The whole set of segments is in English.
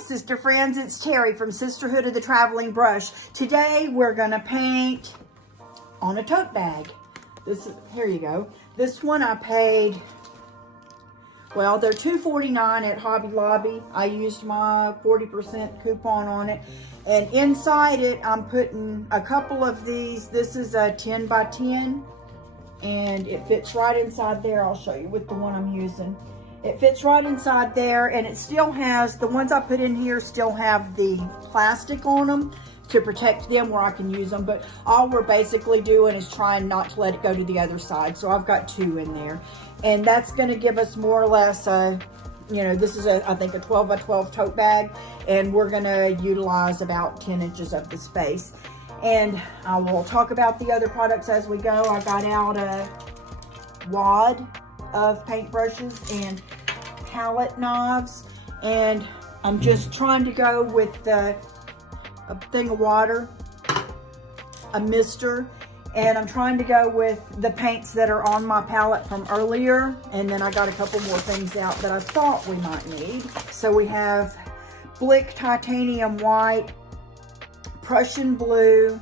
sister friends, it's Terry from Sisterhood of the Traveling Brush. Today we're gonna paint on a tote bag. Here you go. This one I paid, well, they're $2.49 at Hobby Lobby. I used my 40% coupon on it. And inside it, I'm putting a couple of these. This is a 10 by 10 and it fits right inside there. I'll show you with the one I'm using. It fits right inside there, and it still has, the ones I put in here still have the plastic on them to protect them where I can use them, but all we're basically doing is trying not to let it go to the other side. So I've got 2 in there, and that's gonna give us more or less you know, this is I think a 12 by 12 tote bag, and we're gonna utilize about 10 inches of the space. And I will talk about the other products as we go. I got out a wad of paintbrushes and palette knives, and I'm just trying to go with a thing of water, a mister, and I'm trying to go with the paints that are on my palette from earlier, and then I got a couple more things out that I thought we might need. So we have Blick Titanium White, Prussian Blue,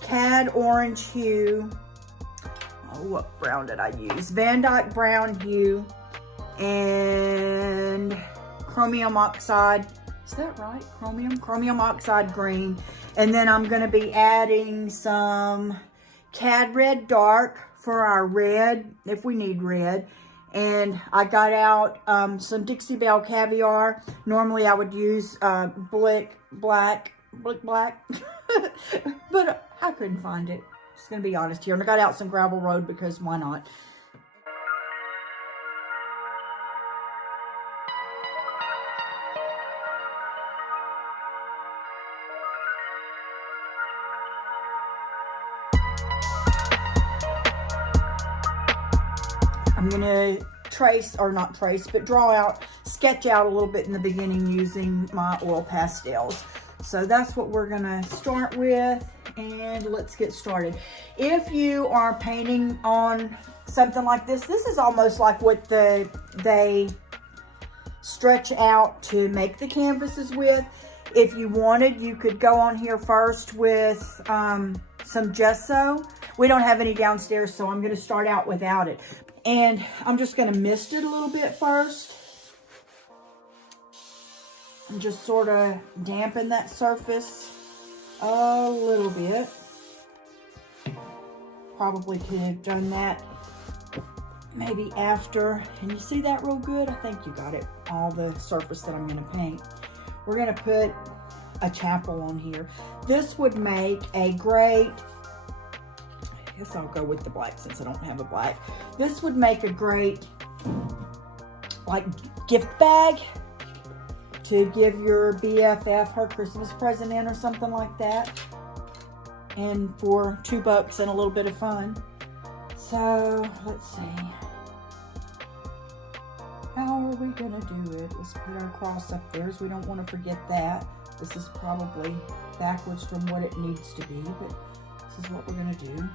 Cad Orange Hue, what brown did I use? Van Dyke Brown Hue, and Chromium Oxide. Is that right? Chromium Oxide Green. And then I'm going to be adding some Cad Red Dark for our red, if we need red. And I got out some Dixie Belle Caviar. Normally I would use Blick Black. But I couldn't find it. Just gonna be honest here. And I got out some Gravel Road because why not? I'm gonna trace, or not trace, but draw out, sketch out a little bit in the beginning using my oil pastels. So that's what we're gonna start with, and let's get started. If you are painting on something like this, this is almost like what they stretch out to make the canvases with. If you wanted, you could go on here first with some gesso. We don't have any downstairs, so I'm gonna start out without it. And I'm just gonna mist it a little bit first. And just sort of dampen that surface a little bit. Probably could have done that maybe after. And you see that real good? I think you got it, all the surface that I'm gonna paint. We're gonna put a chapel on here. This would make a great, I guess I'll go with the black since I don't have a black. This would make a great, like, gift bag to give your BFF her Christmas present in, or something like that. And for $2 and a little bit of fun. So let's see. How are we gonna do it? Let's put our cross up there, as we don't want to forget that. This is probably backwards from what it needs to be, but this is what we're gonna do.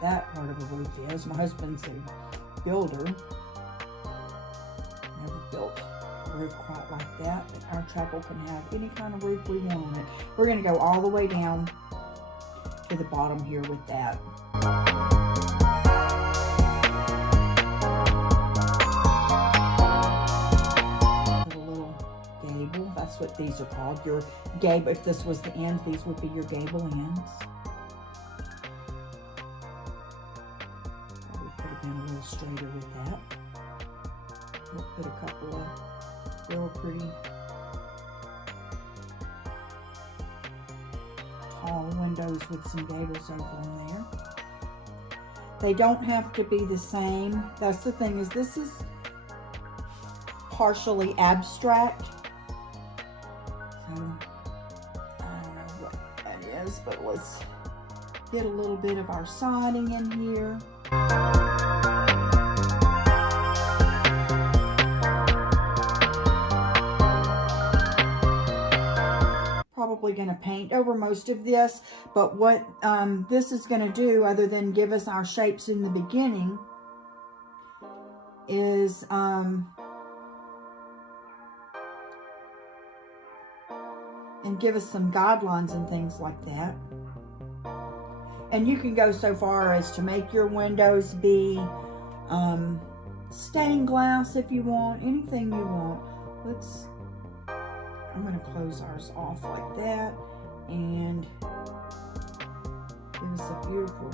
That part of a roof is. My husband's a builder. Never built a roof quite like that, but our chapel can have any kind of roof we want on it. We're going to go all the way down to the bottom here with that. Put a little gable. That's what these are called. Your gable. If this was the end, these would be your gable ends. A little straighter with that. We'll put a couple of real pretty tall windows with some gables over in there. They don't have to be the same. That's the thing, is this is partially abstract. So I don't know what that is, but let's get a little bit of our siding in here. probably going to paint over most of this, but what this is going to do, other than give us our shapes in the beginning, is and give us some guidelines and things like that. And you can go so far as to make your windows be stained glass if you want, anything you want. I'm going to close ours off like that and give us a beautiful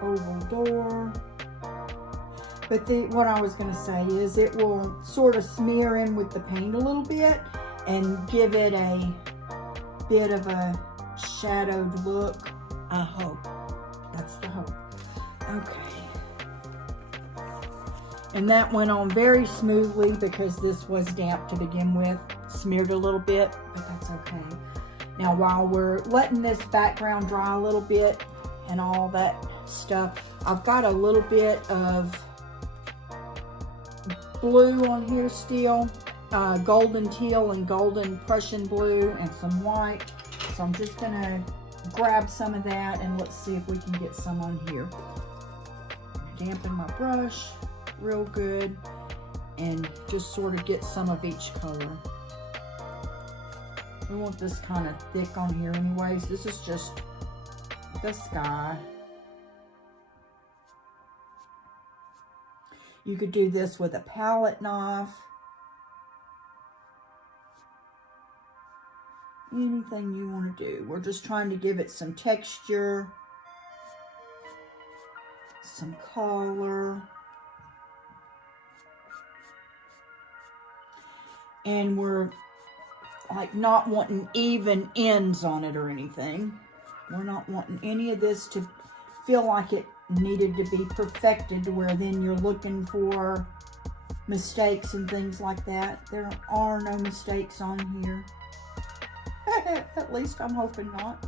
oval door. But what I was going to say is it will sort of smear in with the paint a little bit and give it a bit of a shadowed look, I hope. That's the hope. Okay. And that went on very smoothly because this was damp to begin with. Smeared a little bit, but that's okay. Now while we're letting this background dry a little bit and all that stuff, I've got a little bit of blue on here still. Golden teal and golden Prussian blue and some white. So I'm just going to grab some of that and let's see if we can get some on here. Dampen my brush real good and just sort of get some of each color. We want this kind of thick on here anyways. This is just the sky. You could do this with a palette knife. Anything you want to do. We're just trying to give it some texture, some color. And we're like not wanting even ends on it or anything. We're not wanting any of this to feel like it needed to be perfected to where then you're looking for mistakes and things like that. There are no mistakes on here. At least I'm hoping not.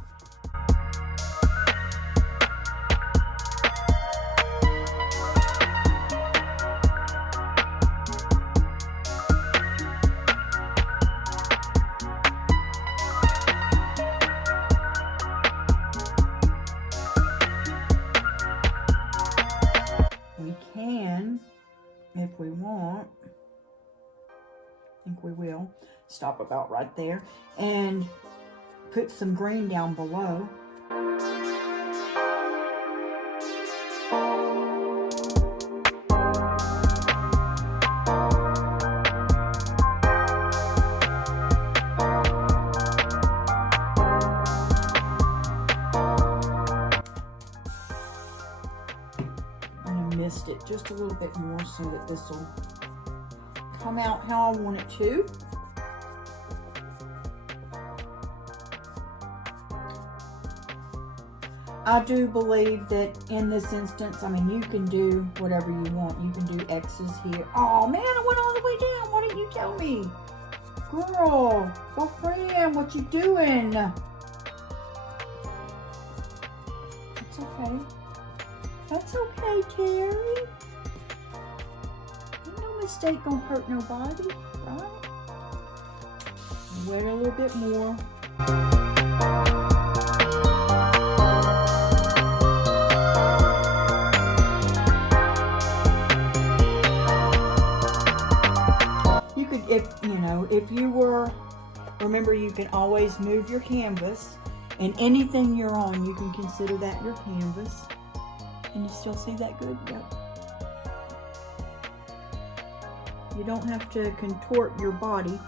We can, if we want, I think we will, stop about right there and put some green down below. I missed it just a little bit more so that this will come out how I want it to. I do believe that in this instance, I mean, you can do whatever you want. You can do X's here. Oh man, I went all the way down. Why didn't you tell me? Girl, girlfriend, what you doing? It's okay. That's okay, Terry. No mistake gonna hurt nobody, right? Wait a little bit more. If you were, remember you can always move your canvas, and anything you're on, you can consider that your canvas. Can you still see that good? Yep. You don't have to contort your body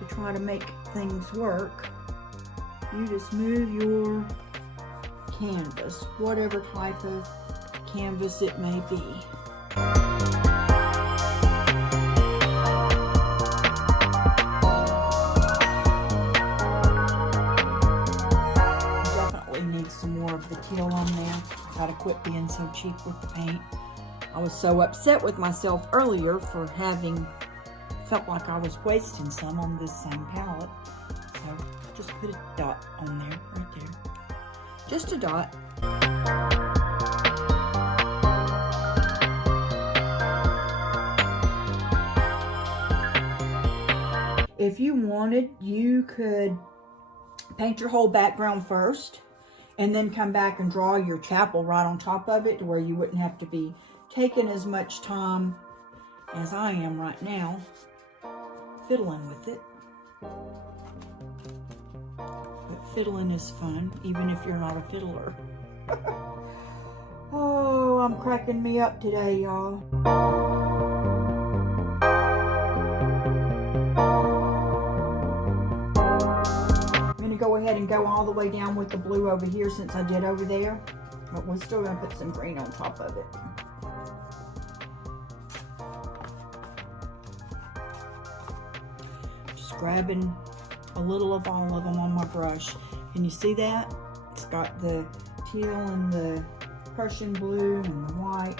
to try to make things work. You just move your canvas, whatever type of canvas it may be. Some more of the teal on there. I gotta quit being so cheap with the paint. I was so upset with myself earlier for having felt like I was wasting some on this same palette. So just put a dot on there, right there. Just a dot. If you wanted, you could paint your whole background first, and then come back and draw your chapel right on top of it, to where you wouldn't have to be taking as much time as I am right now fiddling with it. But fiddling is fun, even if you're not a fiddler. Oh, I'm cracking me up today, y'all. I'm going to go ahead and go all the way down with the blue over here, since I did over there. But we're still going to put some green on top of it. Just grabbing a little of all of them on my brush. Can you see that? It's got the teal and the Prussian blue and the white.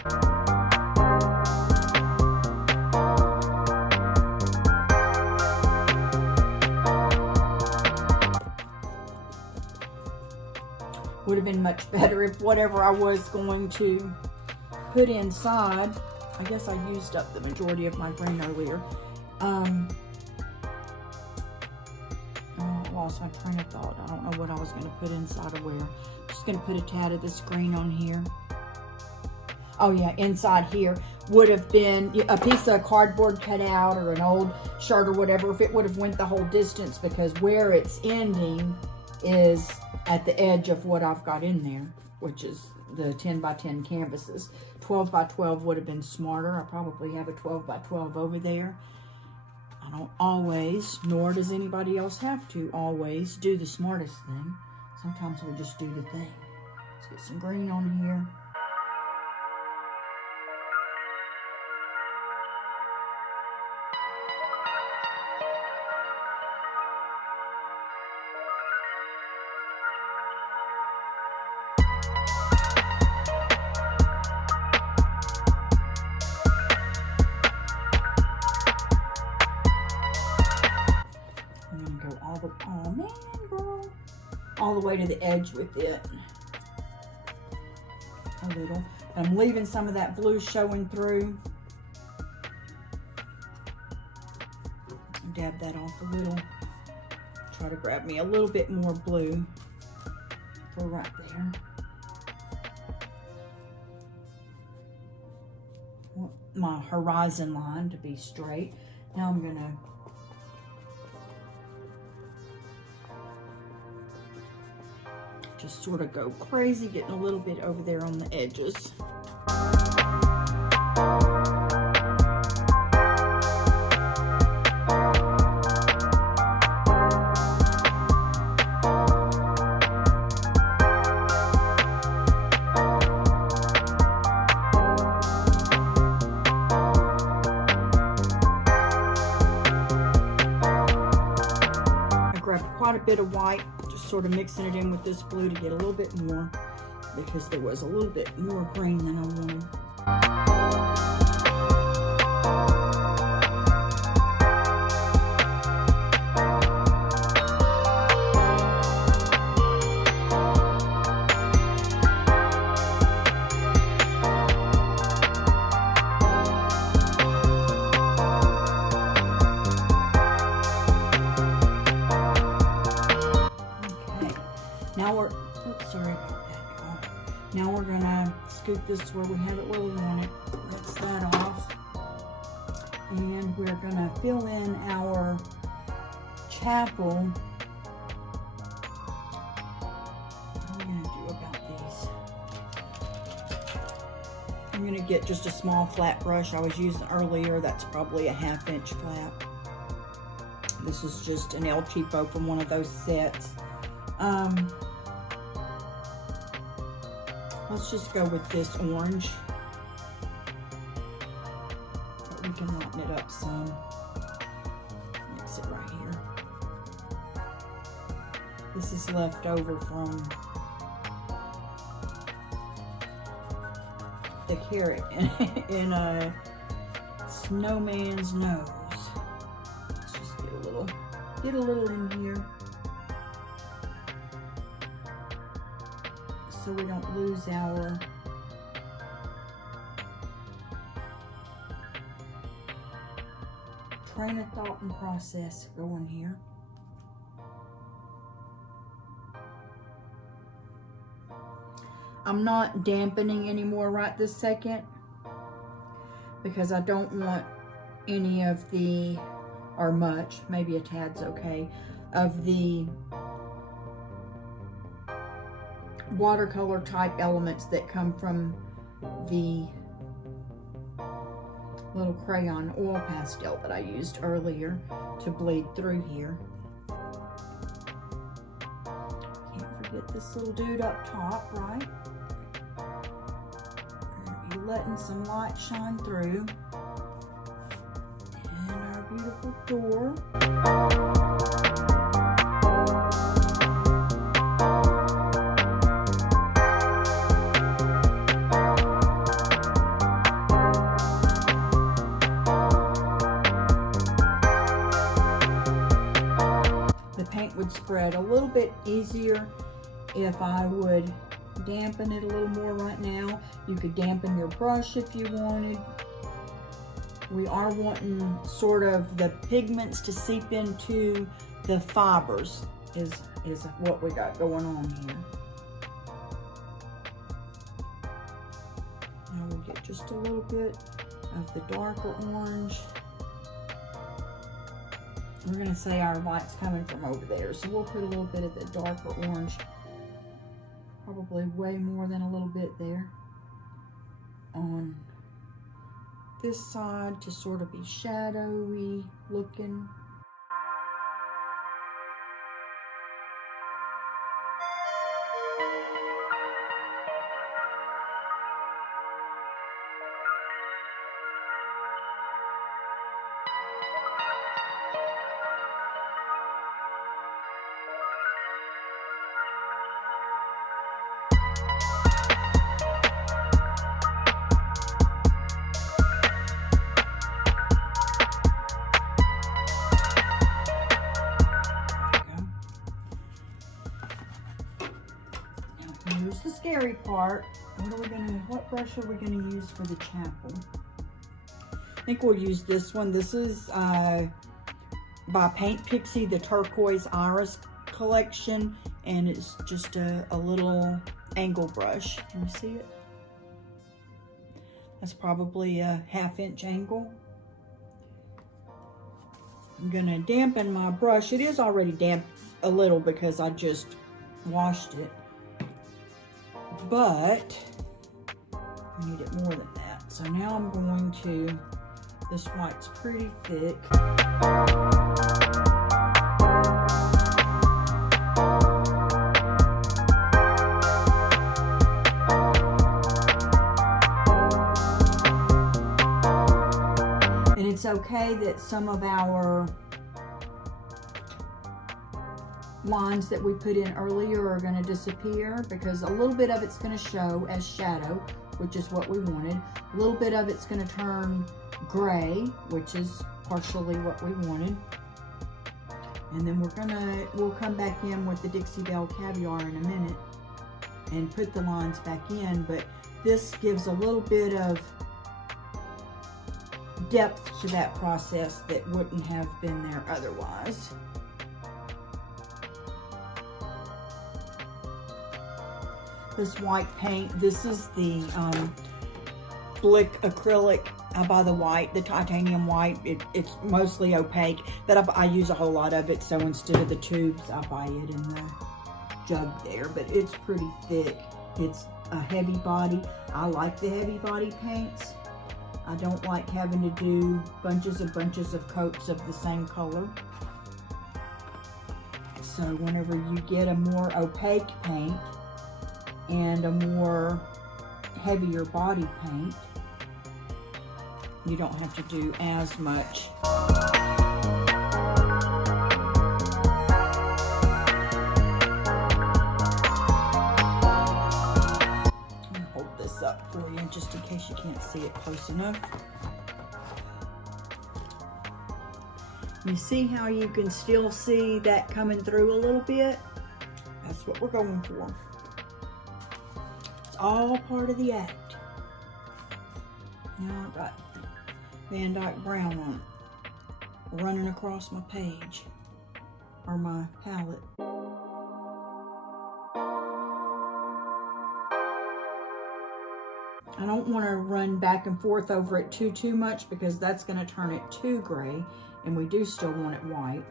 Would have been much better if whatever I was going to put inside, I guess I used up the majority of my green earlier. I lost my train of thought. I don't know what I was going to put inside of where. Just going to put a tad of this green on here. Oh yeah, inside here would have been a piece of cardboard cut out, or an old shirt or whatever, if it would have went the whole distance, because where it's ending is at the edge of what I've got in there, which is the 10 by 10 canvases. 12 by 12 would have been smarter. I probably have a 12 by 12 over there. I don't always, nor does anybody else have to always, do the smartest thing. Sometimes we just do the thing. Let's get some green on here. I'm going to go all the way to the edge with it. A little. I'm leaving some of that blue showing through. Dab that off a little. Try to grab me a little bit more blue for right there. Want my horizon line to be straight. Now I'm gonna just sort of go crazy, getting a little bit over there on the edges. I grabbed quite a bit of white, sort of mixing it in with this blue to get a little bit more, because there was a little bit more green than I wanted. Now we're, oops, sorry about that, y'all. Now we're gonna scoop this where we have it where we want it. Rinse that off. And we're gonna fill in our chapel. What are we gonna do about these? I'm gonna get just a small flat brush I was using earlier. That's probably a 1/2 inch flat. This is just an El Cheapo from one of those sets. Let's just go with this orange. But we can lighten it up some. Mix it right here. This is left over from the carrot in a snowman's nose. Let's just get a little in here, so we don't lose our train of thought and process going here. I'm not dampening anymore right this second because I don't want any of the, or much, maybe a tad's okay, of the watercolor type elements that come from the little crayon oil pastel that I used earlier to bleed through here. Can't forget this little dude up top, right? We're gonna be letting some light shine through. And our beautiful door. Would spread a little bit easier if I would dampen it a little more right now. You could dampen your brush if you wanted. We are wanting sort of the pigments to seep into the fibers is what we got going on here. Now we'll get just a little bit of the darker orange. We're going to say our light's coming from over there, so we'll put a little bit of the darker orange, probably way more than a little bit there, on this side to sort of be shadowy looking. Here's the scary part. What brush are we gonna use for the chapel? I think we'll use this one. This is by Paint Pixie, the Turquoise Iris collection, and it's just a little angle brush. Can you see it? That's probably a 1/2 inch angle. I'm gonna dampen my brush. It is already damp a little because I just washed it. But I need it more than that. So now I'm going to, this white's pretty thick. And it's okay that some of our lines that we put in earlier are going to disappear because a little bit of it's going to show as shadow, which is what we wanted. A little bit of it's going to turn gray, which is partially what we wanted. And then we'll come back in with the Dixie Belle Caviar in a minute and put the lines back in, but this gives a little bit of depth to that process that wouldn't have been there otherwise. This white paint, this is the Blick acrylic. I buy the white, the titanium white. It's mostly opaque, but I use a whole lot of it, so instead of the tubes, I buy it in the jug there, but it's pretty thick. It's a heavy body. I like the heavy body paints. I don't like having to do bunches of coats of the same color. So whenever you get a more opaque paint and a more heavier body paint, you don't have to do as much. I'm gonna hold this up for you just in case you can't see it close enough. You see how you can still see that coming through a little bit? That's what we're going for. All part of the act. Now I've got Van Dyke Brown on it, running across my page, or my palette. I don't want to run back and forth over it too much, because that's going to turn it too gray, and we do still want it white.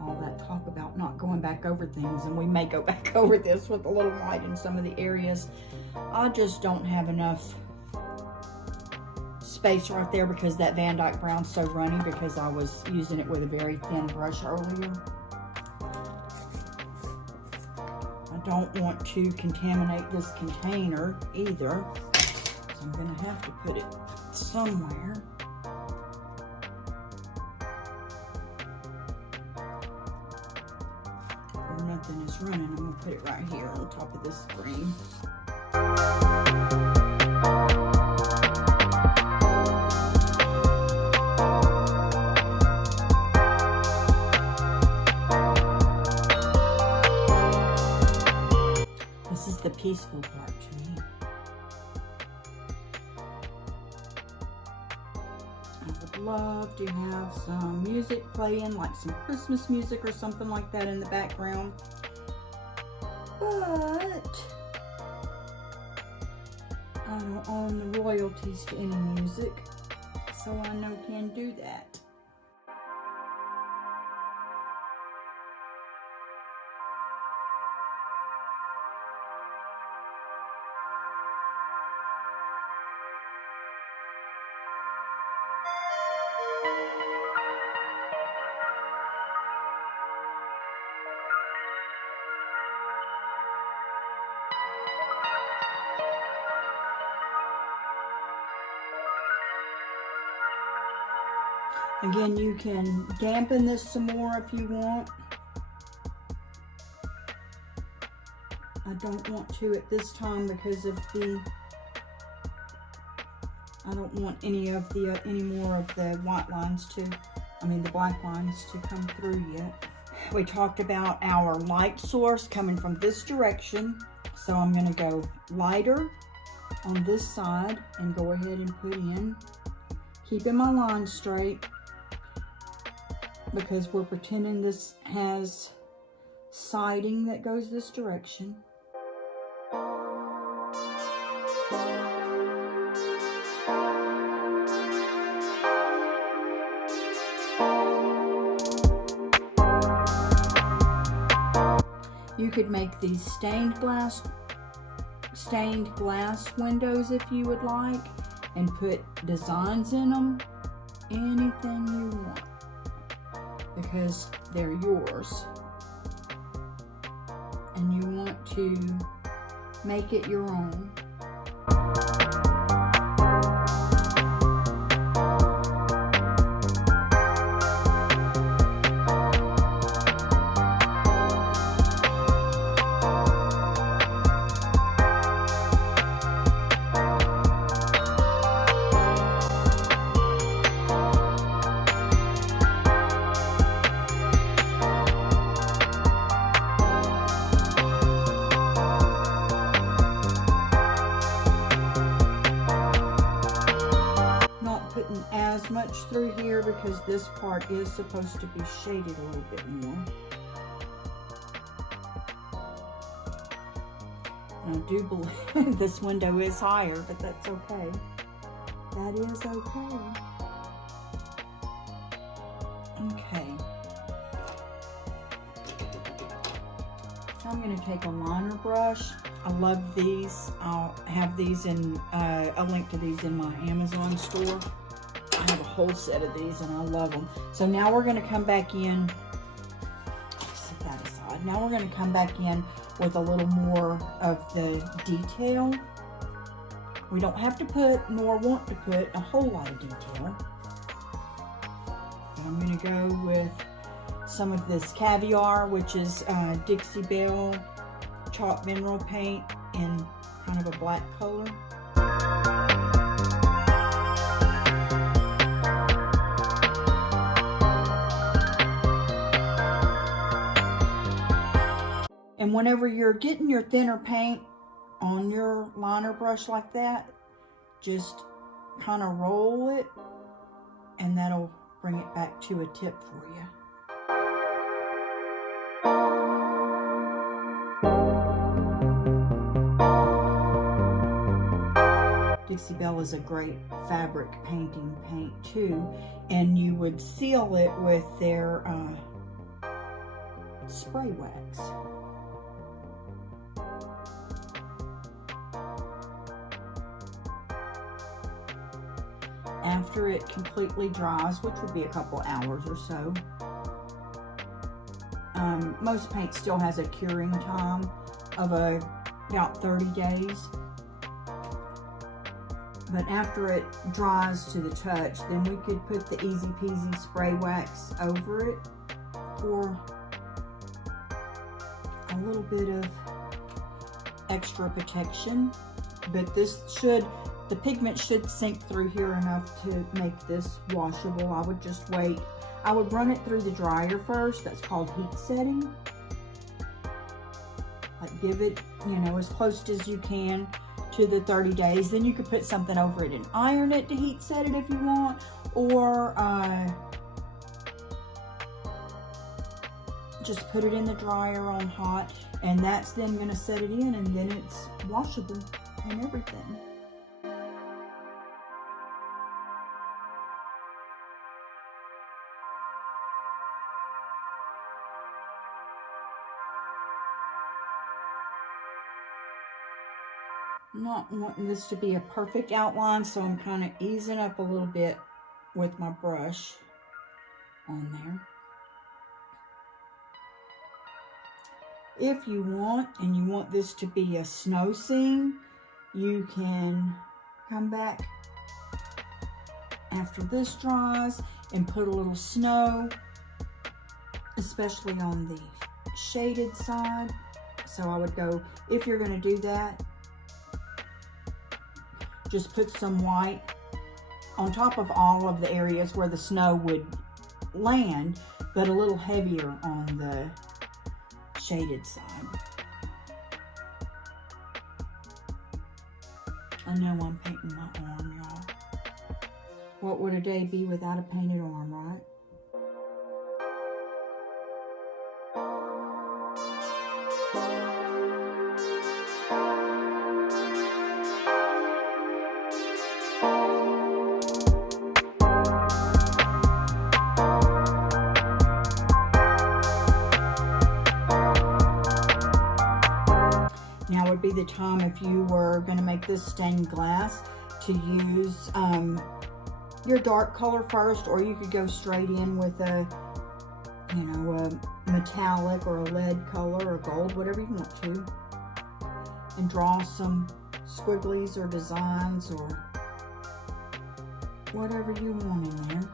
All that talk about not going back over things, and we may go back over this with a little white in some of the areas. I just don't have enough space right there, because that Van Dyke brown's so runny, because I was using it with a very thin brush earlier. I don't want to contaminate this container either, so I'm going to have to put it somewhere. Where nothing is running, I'm going to put it right here on top of this screen. This is the peaceful part to me. I would love to have some music playing, like some Christmas music or something like that in the background. But I don't own the royalties to any music, so I no can do that. Again, you can dampen this some more if you want. I don't want to at this time because of the, I don't want any more of the white lines to, the black lines to come through yet. We talked about our light source coming from this direction. So I'm gonna go lighter on this side and go ahead and put in, keeping my line straight, because we're pretending this has siding that goes this direction. You could make these stained glass windows if you would like, and put designs in them, anything you want, because they're yours and you want to make it your own. As much through here, because this part is supposed to be shaded a little bit more. And I do believe this window is higher, but that's okay. That is okay. Okay. So I'm going to take a liner brush. I love these. I'll have these in, a link to these in my Amazon store. I have a whole set of these and I love them. So now we're going to come back in, set that aside. Now we're going to come back in with a little more of the detail. We don't have to put, nor want to put, a whole lot of detail. And I'm going to go with some of this Caviar, which is Dixie Belle chalk mineral paint in kind of a black color. And whenever you're getting your thinner paint on your liner brush like that, just kind of roll it, and that'll bring it back to a tip for you. Dixie Belle is a great fabric painting paint too, and you would seal it with their spray wax. After it completely dries, which would be a couple hours or so, most paint still has a curing time of about 30 days. But after it dries to the touch, then we could put the Easy Peasy spray wax over it for a little bit of extra protection. But the pigment should sink through here enough to make this washable. I would just wait. I would run it through the dryer first. That's called heat setting. Like give it, as close as you can to the 30 days. Then you could put something over it and iron it to heat set it if you want, or just put it in the dryer on hot, and that's then going to set it in, and then it's washable and everything. I'm not wanting this to be a perfect outline, so I'm kind of easing up a little bit with my brush on there. If you want, and you want this to be a snow scene, you can come back after this dries and put a little snow, especially on the shaded side. So I would go, if you're going to do that, just put some white on top of all of the areas where the snow would land, but a little heavier on the shaded side. I know I'm painting my arm, y'all. What would a day be without a painted arm, right? Now would be the time, if you were going to make this stained glass, to use your dark color first, or you could go straight in with a metallic or a lead color or gold, whatever you want to, and draw some squigglies or designs or whatever you want in there.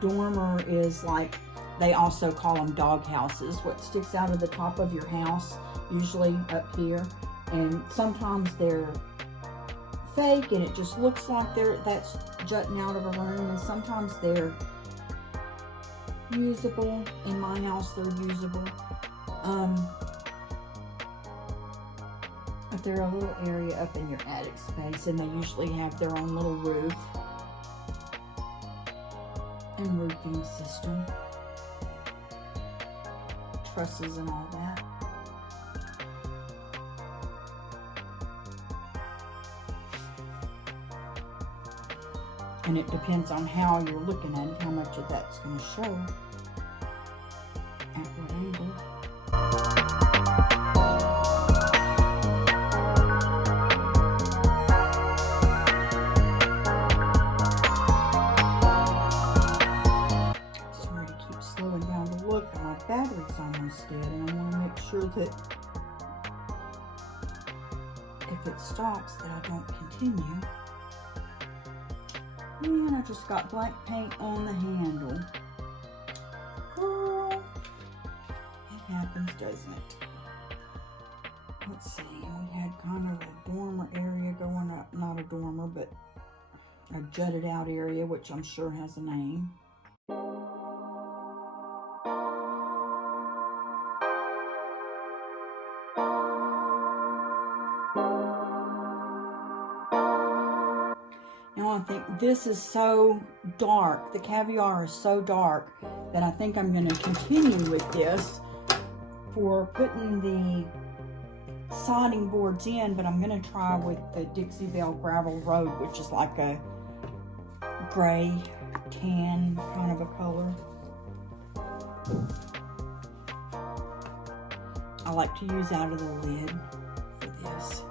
Dormer is like, they also call them dog houses, what sticks out of the top of your house, usually up here, and sometimes they're fake and it just looks like that's jutting out of a room, and sometimes they're usable. In my house, they're usable. If they're a little area up in your attic space, and they usually have their own little roof and roofing system, trusses and all that. And it depends on how you're looking at it, how much of that's going to show at what angle. Sorry to keep slowing down the look, but my battery's almost dead, and I want to make sure that if it stops that I don't continue. And I just got black paint on the handle. Girl, it happens, doesn't it? Let's see, we had kind of a dormer area going up, not a dormer, but a jutted out area, which I'm sure has a name. I think this is so dark. The caviar is so dark that I think I'm going to continue with this for putting the sodding boards in, but I'm going to try with the Dixie Belle Gravel Road, which is like a gray tan kind of a color. I like to use out of the lid for this.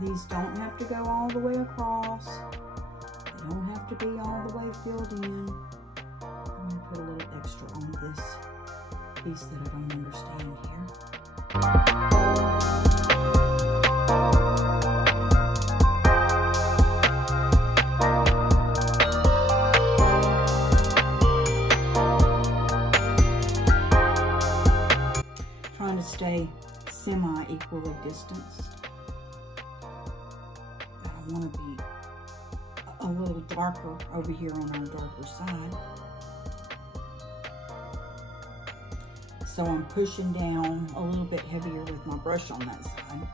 These don't have to go all the way across. They don't have to be all the way filled in. I'm going to put a little extra on this piece that I don't understand here. Trying to stay semi-equally distanced. I want to be a little darker over here on our darker side. So I'm pushing down a little bit heavier with my brush on that side.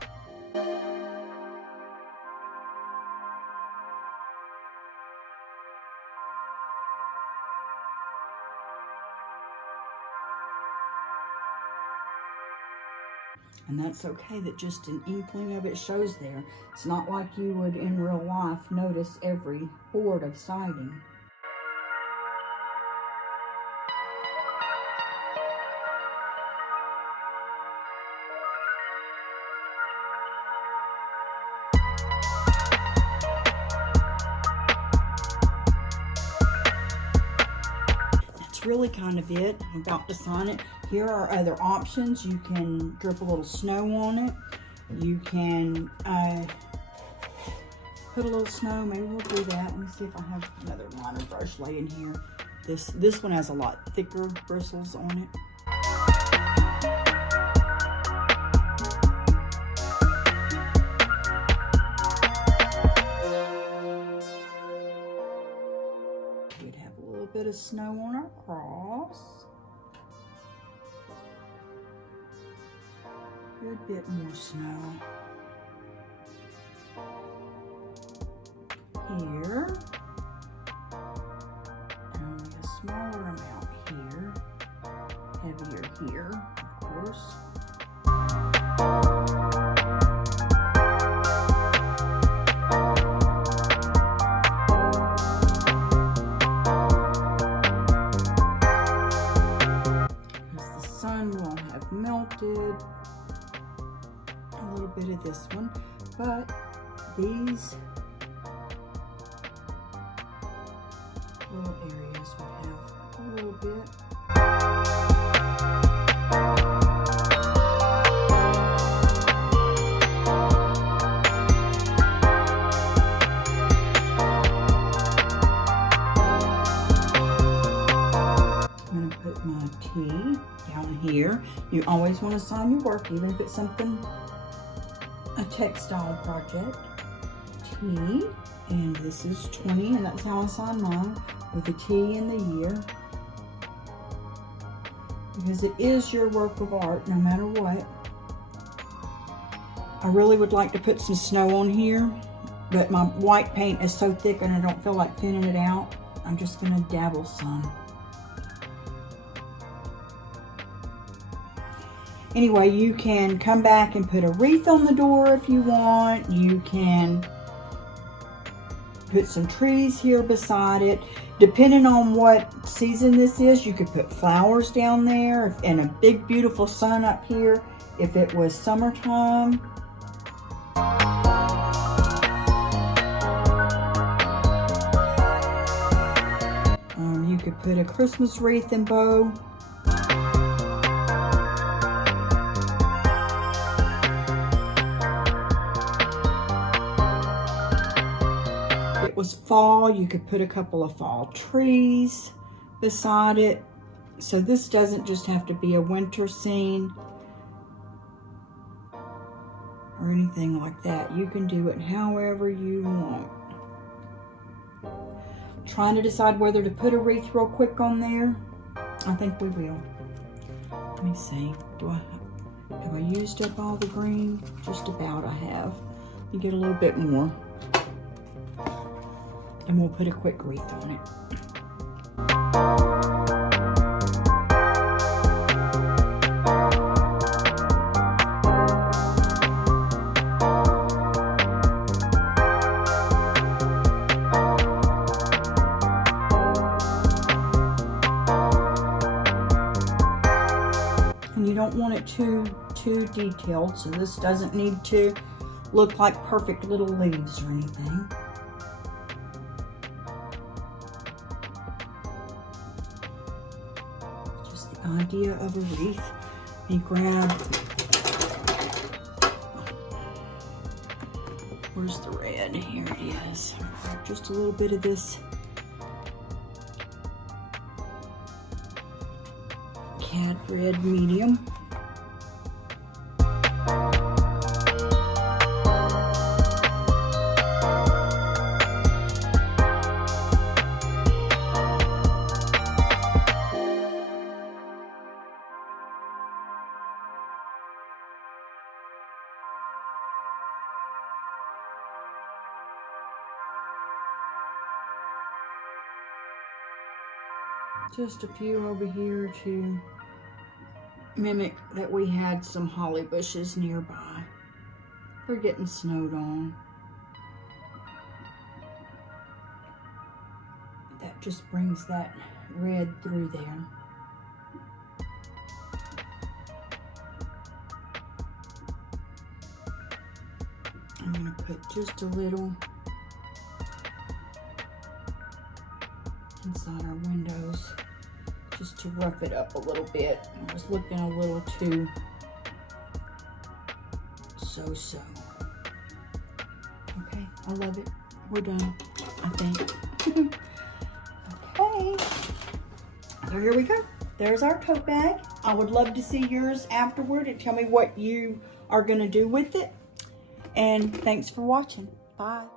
And that's okay that just an inkling of it shows there. It's not like you would in real life notice every board of siding. Really kind of it. I'm about to sign it. Here are other options. You can drip a little snow on it. You can put a little snow. Maybe we'll do that. Let me see if I have another liner brush laying here. This one has a lot thicker bristles on it. Bit of snow on our cross. Good bit more snow here, and a smaller amount here, heavier here, of course. Melted a little bit of this one, but these little areas would have a little bit. I'm going to put my T down here. You always want to sign your work, even if it's something, a textile project. T, and this is 20, and that's how I sign mine, with the T and the year. Because it is your work of art, no matter what. I really would like to put some snow on here, but my white paint is so thick and I don't feel like thinning it out. I'm just going to dabble some. Anyway, you can come back and put a wreath on the door if you want. You can put some trees here beside it. Depending on what season this is, you could put flowers down there and a big beautiful sun up here if it was summertime. You could put a Christmas wreath and bow. Was fall, you could put a couple of fall trees beside it. So this doesn't just have to be a winter scene or anything like that. You can do it however you want. Trying to decide whether to put a wreath real quick on there. I think we will. Let me see. Have I used up all the green? Just about I have. You get a little bit more. And we'll put a quick wreath on it. And you don't want it too detailed, so this doesn't need to look like perfect little leaves or anything. Just the idea of a wreath. Let me grab, where's the red? Here it is. Just a little bit of this cat red medium. Just a few over here to mimic that we had some holly bushes nearby. They're getting snowed on. That just brings that red through there. I'm going to put just a little inside our windows, just to rough it up a little bit. It was looking a little too so-so. Okay, I love it. We're done, I think. Okay, so here we go. There's our tote bag. I would love to see yours afterward and tell me what you are going to do with it. And thanks for watching. Bye.